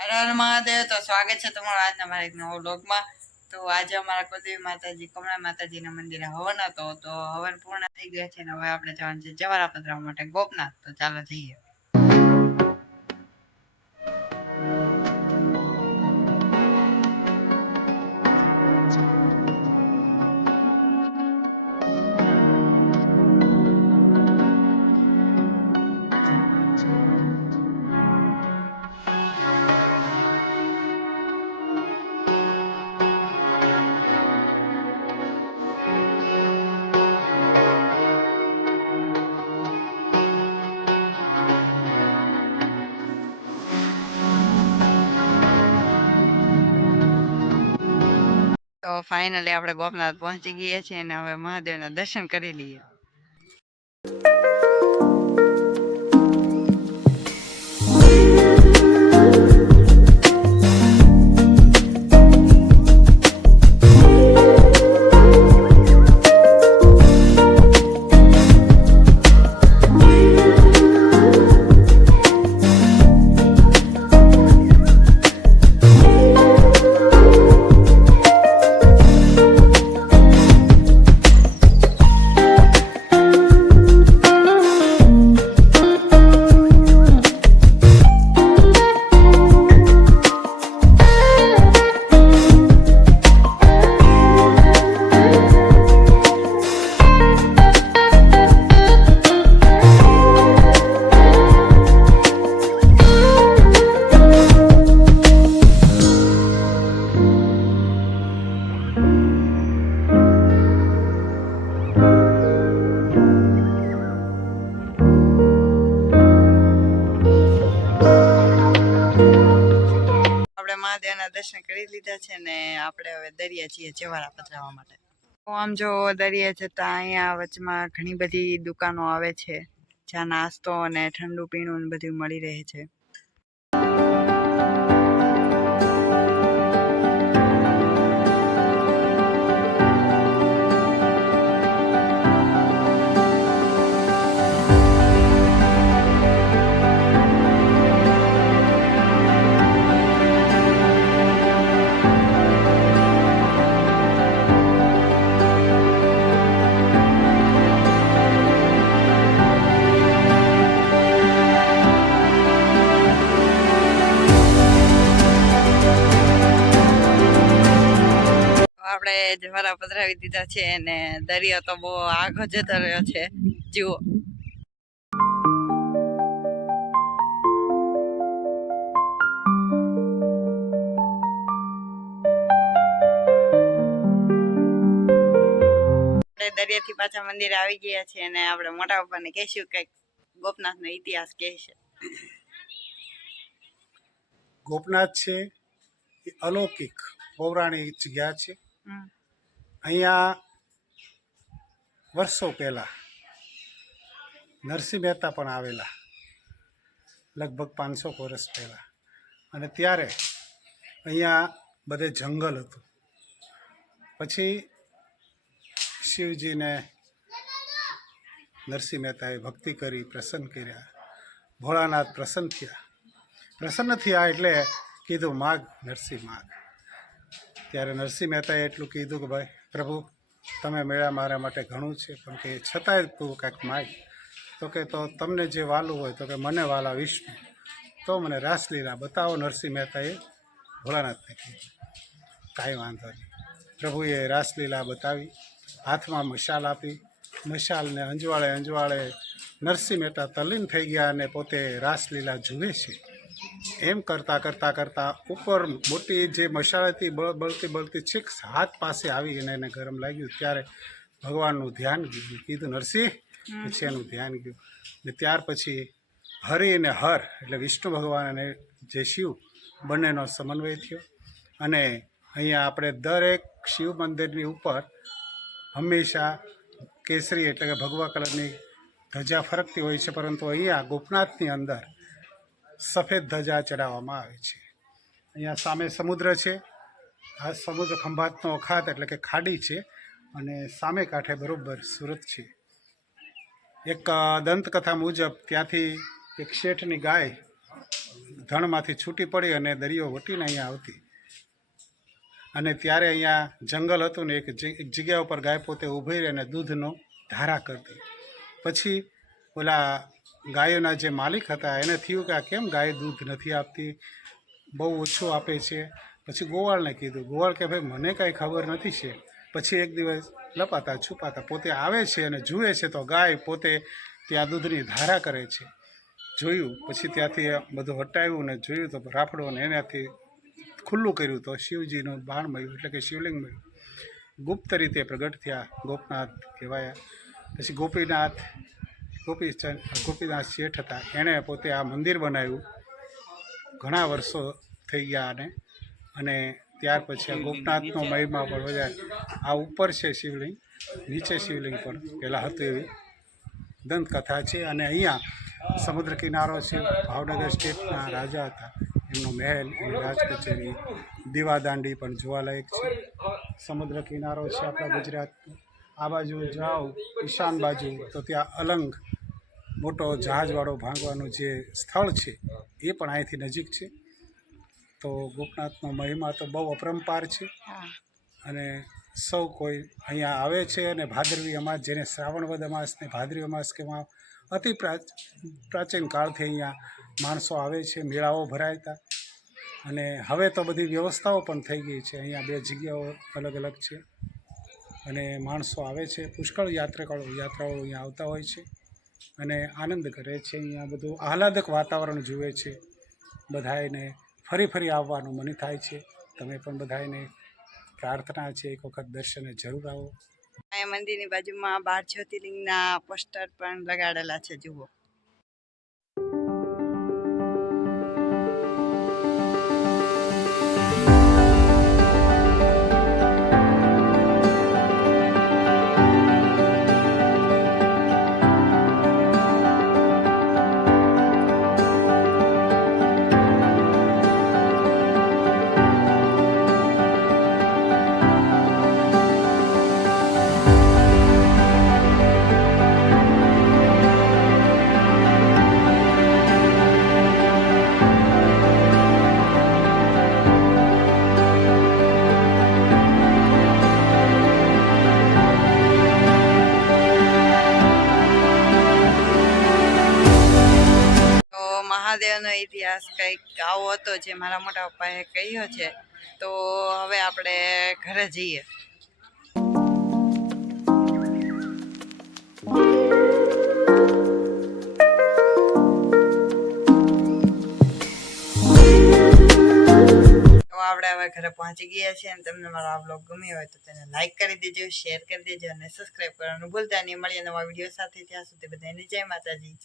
હર હર મહાદેવ. તો સ્વાગત છે તમારું આજના મારા એક નવા વ્લોગમાં. તો આજે અમારા કુલદેવી માતાજી કમળા માતાજીના મંદિરે હવન હતો. તો હવન પૂર્ણ થઈ ગયા છે ને હવે આપણે જવાનું છે જવારા પધરાવવા માટે ગોપનાથ. તો ચાલો જઈએ. તો ફાઇનલી આપણે ગોપનાથ પહોંચી ગયા છીએ અને હવે મહાદેવના દર્શન કરી લઈએ. મહાદેવના દર્શન કરી લીધા છે ને આપણે હવે દરિયા છીએ જવારા પધરાવવા માટે. આમ જો દરિયા જતા અહીંયા વચમાં ઘણી બધી દુકાનો આવે છે જ્યાં નાસ્તો અને ઠંડુ પીણું બધું મળી રહે છે. આપણે જવારા પધરાવી દીધા છે અને દરિયો તો બહુ આગો જતો રહ્યો છે. જુઓ આપણે દરિયાથી પાછા મંદિરે આવી ગયા છે અને આપણે મોટા પપ્પાને કહીશું કઈક ગોપનાથ નો ઇતિહાસ કહે છે. ગોપનાથ છે એ અલૌકિક પૌરાણિક જગ્યા છે. અહીંયા વર્ષો પહેલા નરસિંહ મહેતા પણ આવેલા, લગભગ 500 વર્ષ પહેલા. અને ત્યારે અહીંયા બધે જંગલ હતું. પછી શિવજીને નરસિંહ મહેતાએ ભક્તિ કરી, પ્રસન્ન કર્યા. ભોળાનાથ પ્રસન્ન થયા એટલે કીધું માગ નરસિંહ માગ. ત્યારે નરસિંહ મહેતાએ એટલું કીધું કે ભાઈ પ્રભુ તમે મેળા મારા માટે ઘણું છે, પણ કે છતાંય તું કાંઈક માગ. તો કે તો તમને જે વાલું હોય, તો કે મને વાલા વિષ્ણુ, તો મને રાસલીલા બતાવો. નરસિંહ મહેતાએ ભોળાનાથને કીધું કાંઈ વાંધો નહીં. પ્રભુએ રાસલીલા બતાવી, હાથમાં મશાલ આપી. મશાલને અંજવાળે નરસિંહ મહેતા તલ્લીન થઈ ગયા અને પોતે રાસલીલા જુએ છે. એમ કરતાં ઉપર મોટી જે મશાલ હતી બળતી છેક હાથ પાસે આવી અને એને ગરમ લાગ્યું. ત્યારે ભગવાનનું ધ્યાન કીધું નરસિંહ, પછી એનું ધ્યાન ગયું. ને ત્યાર પછી હરિ અને હર એટલે વિષ્ણુ ભગવાન અને જે શિવ બંનેનો સમન્વય થયો. અને અહીંયા આપણે દરેક શિવ મંદિરની ઉપર હંમેશા કેસરી એટલે કે ભગવા કલરની ધજા ફરકતી હોય છે, પરંતુ અહીંયા ગોપનાથની અંદર સફેદ ધજા ચડાવવામાં આવે છે. અહીંયા સામે સમુદ્ર છે. આ સમુદ્ર ખંભાતનો અખાત એટલે કે ખાડી છે અને સામે કાંઠે બરોબર સુરત છે. એક દંતકથા મુજબ ત્યાંથી એક શેઠની ગાય ધણમાંથી છૂટી પડી અને દરિયો વટીને અહીંયા આવતી. અને ત્યારે અહીંયા જંગલ હતું ને એક જગ્યા ઉપર ગાય પોતે ઊભી રહી અને દૂધનો ધારા કરતી. પછી ઓલા ગાયોના જે માલિક હતા એને થયું કે આ કેમ ગાય દૂધ નથી આપતી, બહુ ઓછું આપે છે. પછી ગોવાળને કીધું. ગોવાળ કે ભાઈ મને કાંઈ ખબર નથી છે. પછી એક દિવસ લપાતા છુપાતા પોતે આવે છે અને જુએ છે તો ગાય પોતે ત્યાં દૂધની ધારા કરે છે. જોયું, પછી ત્યાંથી બધું હટાવ્યું ને જોયું તો રાફડો ને એનાથી ખુલ્લું કર્યું તો શિવજીનું બાણ મળ્યું, એટલે કે શિવલિંગ મળ્યું. ગુપ્ત રીતે પ્રગટ થયા, ગોપનાથ કહેવાયા. પછી ગોપીનાથ શેઠ હતા, એણે પોતે આ મંદિર બનાવ્યું. ઘણા વર્ષો થઈ ગયા અને ત્યાર પછી આ ગોપનાથનો મહિમા પણ વધારે. આ ઉપર છે શિવલિંગ, નીચે શિવલિંગ પણ પહેલાં હતું એવી દંતકથા છે. અને અહીંયા સમુદ્ર કિનારો છે. ભાવનગર સ્ટેટના રાજા હતા, એમનો મહેલ, એની રાજ કચેરી, દીવાદાંડી પણ જોવાલાયક છે. સમુદ્ર કિનારો છે આપણા ગુજરાતનો. આ બાજુ જાઓ ઈશાન બાજુ તો ત્યાં અલંગ મોટો જહાજવાળો ભાંગવાનું જે સ્થળ છે એ પણ અહીંથી નજીક છે. તો ગોપનાથનો મહિમા તો બહુ અપરંપાર છે. અને સૌ કોઈ અહીંયા આવે છે. અને ભાદરવી અમાસ, જેને શ્રાવણ વદ અમાસ ને ભાદરવી અમાસ કહેવામાં, અતિ પ્રાચીન કાળથી અહીંયા માણસો આવે છે, મેળાઓ ભરાયતા. અને હવે તો બધી વ્યવસ્થાઓ પણ થઈ ગઈ છે. અહીંયા 2 જગ્યાઓ અલગ અલગ છે અને માણસો આવે છે. પુષ્કળ યાત્રાઓ અહીંયા આવતા હોય છે અને આનંદ કરે છે. અહીંયા બધું આહલાદક વાતાવરણ જુએ છે. બધાને ફરી આવવાનું મન થાય છે. તમે પણ બધાને પ્રાર્થના છે એક વખત દર્શને જરૂર આવો. આ મંદિરની બાજુમાં 12 જ્યોતિર્લિંગના પોસ્ટર પણ લગાડેલા છે, જુઓ. મહાદેવનો ઇતિહાસ કંઈક આવો હતો જે મારા મોટા પપ્પાએ કહ્યો છે. તો હવે આપણે ઘરે જઈએ. તો આપણે હવે ઘરે પહોંચી ગયા છીએ અને તમને મારો આ બ્લોગ ગમ્યો હોય તો તેને લાઈક કરી દેજો, શેર કરી દેજો અને સબસ્ક્રાઈબ કરવાનું ભૂલતા નહીં. મળીએ નવા વિડીયો સાથે. ત્યાં સુધી બધાને જય માતાજી.